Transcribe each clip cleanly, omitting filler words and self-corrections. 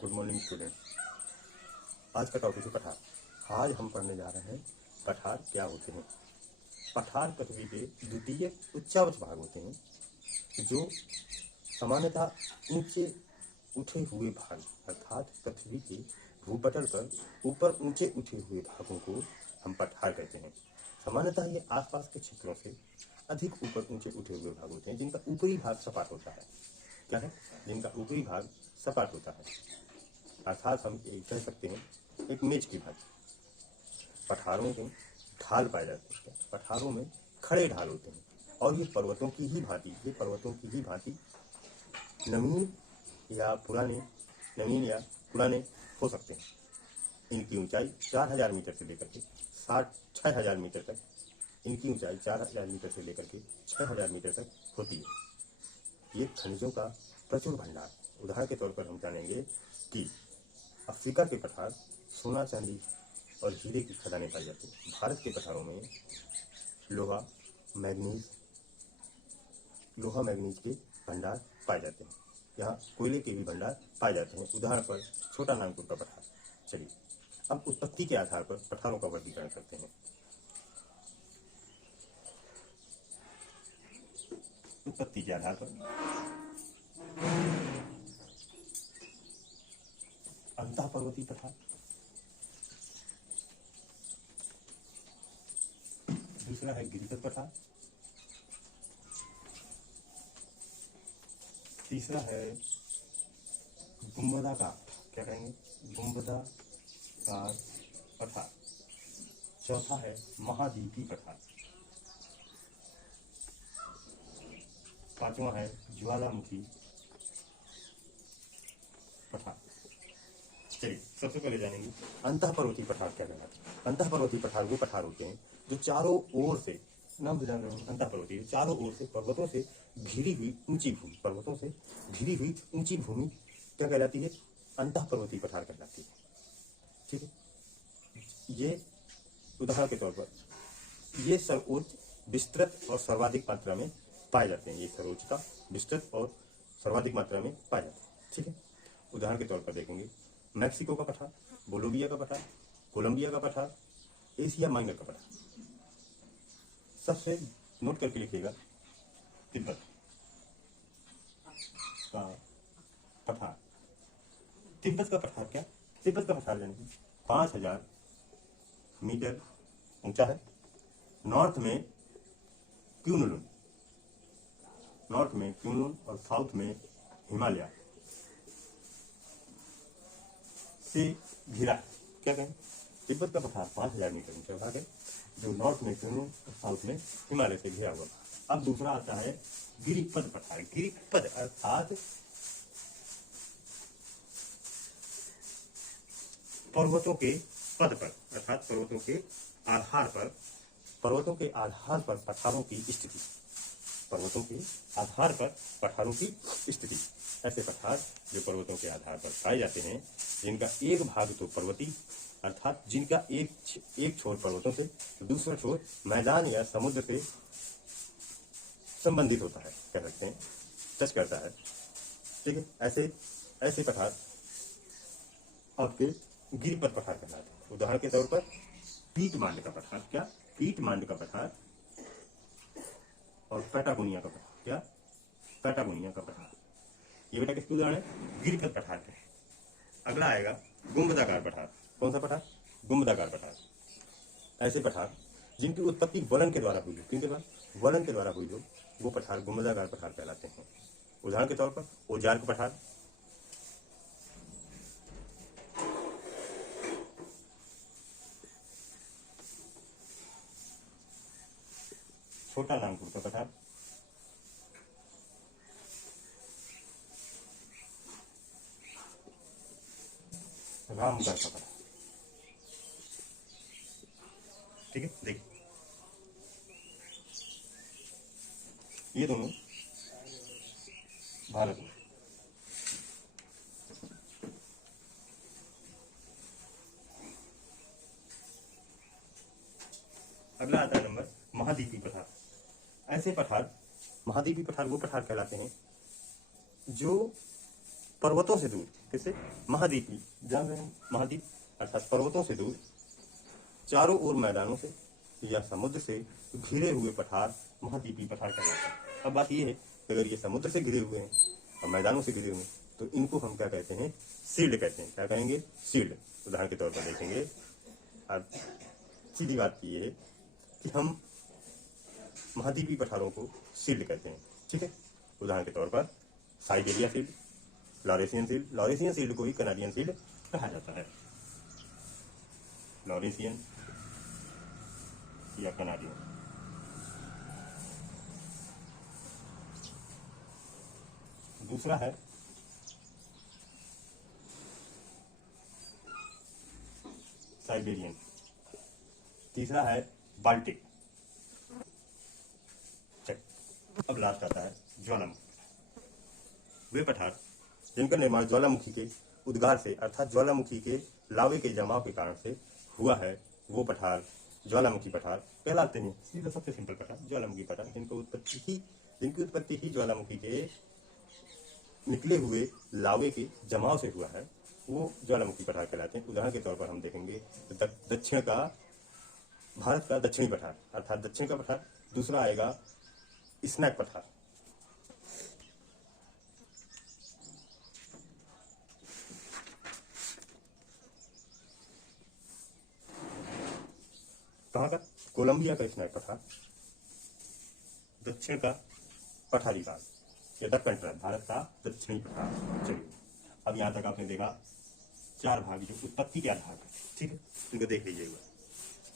Good morning students. आज का topic है पठार। आज हम पढ़ने जा रहे हैं पठार क्या होते हैं। पठार पृथ्वी के द्वितीय उच्चावच भाग होते हैं जो सामान्यतः ऊंचे उठे हुए भाग अर्थात पृथ्वी के भूपटल पर ऊपर ऊंचे उठे हुए भागों को हम पठार कहते हैं। सामान्यतः ये आसपास के क्षेत्रों से अधिक ऊपर ऊंचे उठे हुए भाग होते हैं जिनका ऊपरी भाग सपाट होता है। क्या है? जिनका ऊपरी भाग सपाट होता है, अर्थात हम ये कह सकते हैं एक मेज की भांति। पठारों में ढाल पाए जाते हैं, पठारों में खड़े ढाल होते हैं और ये पर्वतों की ही भांति नवीन या पुराने हो सकते हैं। इनकी ऊंचाई 4000 मीटर से लेकर के 6000 मीटर तक, इनकी ऊंचाई 4000 मीटर से लेकर के 6000 मीटर तक होती है। ये खनिजों का प्रचुर भंडार। उदाहरण के तौर पर हम जानेंगे कि अफ्रीका के पठार सोना, चांदी और हीरे की खदानें पाई जाती हैं। भारत के पठारों में लोहा मैग्नीज के भंडार पाए जाते हैं। यहाँ कोयले के भी भंडार पाए जाते हैं। उदाहरण पर छोटा नागपुर का पठार। चलिए अब उत्पत्ति के आधार पर पठारों का वर्गीकरण करते हैं। उत्पत्ति के आधार पर अंतः पर्वतीय पठार, दूसरा है गिरिपथ पठार, तीसरा है गुंबदाकार, क्या कहेंगे, गुंबदाकार पठार, चौथा है महाद्वीपीय पठार, पांचवा है ज्वालामुखी पठार। चलिए सबसे पहले जानेंगे अंतः पर्वतीय पठार क्या कहलाते हैं। अंतः पर्वतीय पठार वो पठार होते हैं जो चारों ओर से, नाम तो जान रहे हो, अंतः पर्वतीय, चारों ओर से पर्वतों से घिरी हुई ऊंची भूमि क्या कहलाती है? अंतः पर्वतीय पठार कहलाती है। ठीक है, ये उदाहरण के तौर पर ये सर्वोच्च, विस्तृत और सर्वाधिक मात्रा में पाए जाते हैं। ये सर्वोच्चता, विस्तृत और सर्वाधिक मात्रा में पाए जाते हैं। ठीक है, उदाहरण के तौर पर देखेंगे मैक्सिको का पठार, बोलोविया का पठार, कोलंबिया का पठार, एशिया माइनर का पठार। सबसे नोट करके लिखिएगा तिब्बत का पठार। तिब्बत का पठार क्या? तिब्बत का पठार यानी 5000 मीटर ऊंचा है। नॉर्थ में क्यूनलुन और साउथ में हिमालय से घिरा है। क्या कहें? तिब्बत का पठार 5000 मीटर ऊंचा भाग है जो नॉर्थ में क्यूनलुन और साउथ में हिमालय से घिरा हुआ। अब दूसरा आता है गिरिपद पठार। गिरिपद अर्थात पर्वतों के पद पर, अर्थात पर्वतों के आधार पर पठारों की स्थिति, पर्वतों के आधार पर पठारों की स्थिति। ऐसे पठार जो पर्वतों के आधार पर पाए जाते हैं, जिनका एक भाग तो पर्वतीय, अर्थात जिनका एक छोर पर्वतों से, दूसरा छोर मैदान या समुद्र से संबंधित होता है, कह सकते हैं, टच करता है। ठीक है, ऐसे पठार आपके गिरिपद पठार कहलाते हैं। उदाहरण के तौर पर पीटमांड का पठार। क्या? पीटमांड का पठार और पैटागोनिया का पठार। क्या? पैटागोनिया का पठार। ये बेटा किसके उदाहरण है? गिरिपद पठार के। अगला आएगा गुंबदाकार पठार। कौन सा पठार? गुंबदाकार पठार। ऐसे पठार जिनकी उत्पत्ति वलन के द्वारा हुई हो, किनके द्वारा? वलन के द्वारा हुई हो, वो पठार गुंबदाकार पठार कहलाते हैं। उदाहरण के तौर पर ओजार्क पठार, छोटा नागपुर का पठार, रामगढ़ का पठार। ठीक है, देखिए ये दोनों भारत में। अगला आता है नंबर महाद्वीपीय पठार। ऐसे पठार, महाद्वीपीय पठार वो पठार कहलाते हैं जो पर्वतों से दूर, किससे? महाद्वीपी, जान रहे हैं महाद्वीप, अर्थात पर्वतों से दूर, चारों ओर मैदानों से या समुद्र से घिरे हुए पठार महाद्वीपी पठार कहलाते हैं। अब बात ये है कि अगर ये समुद्र से घिरे हुए हैं और मैदानों से घिरे हुए हैं तो इनको हम क्या कहते हैं? शील्ड कहते हैं। क्या कहेंगे? शील्ड। उदाहरण के तौर पर देखेंगे। अब सीधी बात ये है कि हम महाद्वीपी पठारों को शील्ड कहते हैं, ठीक है। उदाहरण के तौर पर Siberia shield, Laurentian shield. Laurentian shield को ही कनाडियन शील्ड कहा जाता है। लॉरेशियन या कनाडियन। दूसरा है साइबेरियन। तीसरा है बाल्टिक। चेक। अब लास्ट आता है ज्वालामुखी। वे पठार जिनका निर्माण ज्वालामुखी के उद्गार से अर्थात ज्वालामुखी के लावे के जमाव के कारण से हुआ है, वो पठार ज्वालामुखी पठार कहलाते हैं। सीधा सबसे सिंपल पठार ज्वालामुखी पठार, जिनकी उत्पत्ति ही ज्वालामुखी के निकले हुए लावे के जमाव से हुआ है, वो ज्वालामुखी पठार कहलाते हैं। उदाहरण के तौर पर हम देखेंगे दक्षिण का, भारत का दक्षिणी पठार अर्थात दक्षिण का पठार। दूसरा आएगा स्नैक पठार। कहाँ का? कोलंबिया का स्नैक पठार, दक्षिण का पठारी भाग या दक्कन ट्राइब, भारत का दक्षिणी पठार। चलिए, अब यहाँ तक आपने देखा 4 भाग जो उत्पत्ति के आधार पर, ठीक है, इनको देख लीजिएगा।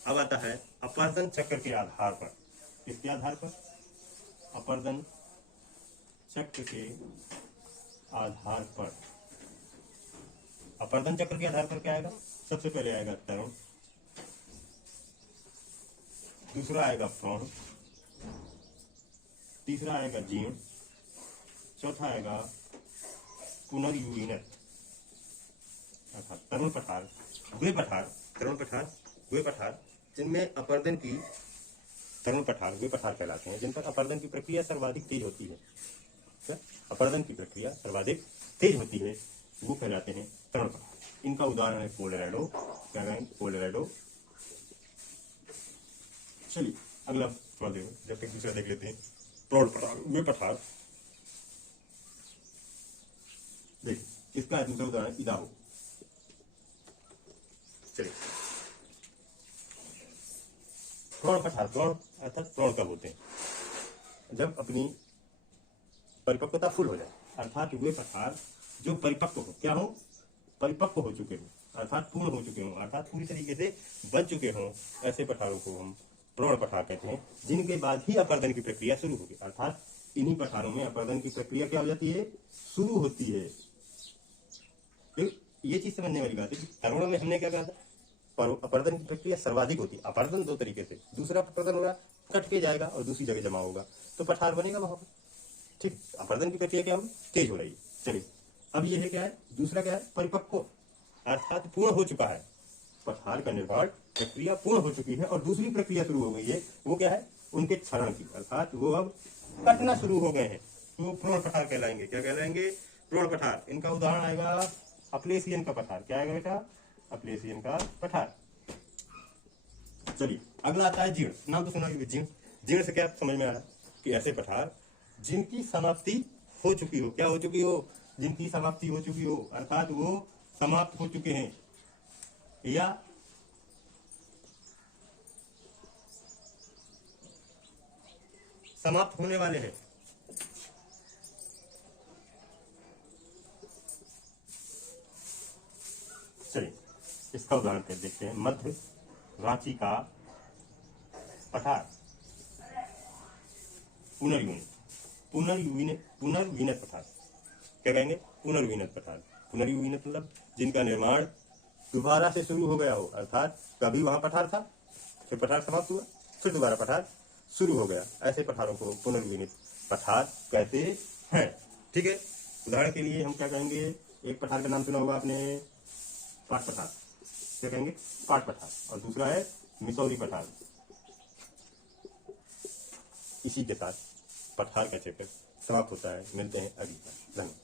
अब आता है अपर्दन चक्र के आधार पर। किसके आधार पर? अपर्दन चक्र के आधार पर। अपर्दन चक्र के आधार पर क्या आएगा? सबसे पहले आएगा तरुण, दूसरा आएगा फ्रौण, तीसरा आएगा जीर्ण, चौथा आएगा पुनर्युगीनत अर्थात तरुण पठार। वे पठार, तरुण पठार वे पठार जिनमें अपर्दन की, तरुण पठार वे पठार कहलाते हैं जिन पर अपर्दन की प्रक्रिया सर्वाधिक तेज होती है। क्या? अपर्दन की प्रक्रिया सर्वाधिक तेज होती है, वो कहलाते हैं तरुण पठार। इनका उदाहरण है कोलोराडो। क्या कहेंगे? कोलोराडो। चलिए अगला सवाल देखो, जब तक दूसरा देख लेते हैं। प्रौढ़ पठार वे पठार, देखिए इसका दूसरा उदाहरण इदाहो। चलिए प्रौढ़ पठार, प्रौढ़ अर्थात प्रौढ़ कब होते हैं? जब अपनी परिपक्वता फुल हो जाए, अर्थात वे पठार जो परिपक्व हो, क्या हो? परिपक्व हो चुके हो, अर्थात पूर्ण हो चुके हो, अर्थात पूरी तरीके से बन चुके हो, ऐसे पठारों को हम प्रौढ़ पठार कहते हैं। जिनके बाद ही अपर्दन की प्रक्रिया शुरू होगी, अर्थात इन्हीं पठारों में अपर्दन की प्रक्रिया क्या हो जाती है? शुरू होती है। ये चीज समझने वाली बात है कि तरुण में हमने क्या कहा था? अपर्दन की प्रक्रिया सर्वाधिक होती है। अपर्दन 2 तरीके से, दूसरा अपर्दन होगा कट के जाएगा और दूसरी जगह जमा होगा तो पठार बनेगा वहां पर, ठीक। अपर्दन की प्रक्रिया क्या होगी? तेज हो रही है। चलिए अब ये है क्या है? दूसरा क्या है? परिपक्व अर्थात पूर्ण हो चुका है। पठार का निर्माण प्रक्रिया पूर्ण हो चुकी है और दूसरी प्रक्रिया शुरू हो गई है, वो क्या है? उनके क्षरण की, अर्थात वो अब कटना शुरू हो गए हैं, तो प्रौढ़ पठार कहलाएंगे। क्या कहलाएंगे? प्रौढ़ पठार। इनका उदाहरण आएगा अप्लेसियन का पठार। क्या आएगा बेटा? अप्लेसियन का पठार। चलिए अगला आता है जीर्ण। नाम तो सुना होगा जीर्ण। जीर्ण से क्या समझ में आ रहा है? कि ऐसे पठार जिनकी समाप्ति हो चुकी हो। क्या हो चुकी हो? जिनकी समाप्ति हो चुकी हो, अर्थात वो समाप्त हो चुके हैं या समाप्त होने वाले हैं। चलिए इसका उदाहरण कर देखते हैं। मध्य रांची का पठार पुनर्युगीनत पठार। क्या कहेंगे? पुनर्युगीनत पठार। पुनर्युगीनत मतलब जिनका निर्माण दोबारा से शुरू हो गया हो, अर्थात कभी वहां पठार था, फिर पठार समाप्त हुआ, फिर दोबारा पठार शुरू हो गया, ऐसे पठारों को पुनर्युगीनत पठार कहते हैं, ठीक है। उदाहरण के लिए हम क्या कहेंगे? एक पठार का नाम सुना होगा आपने, पाट पठार। क्या कहेंगे? पाट पठार। और दूसरा है मिसौरी पठार। इसी के साथ पठार का चैप्टर समाप्त होता है। मिलते हैं अगली बार। धन्यवाद।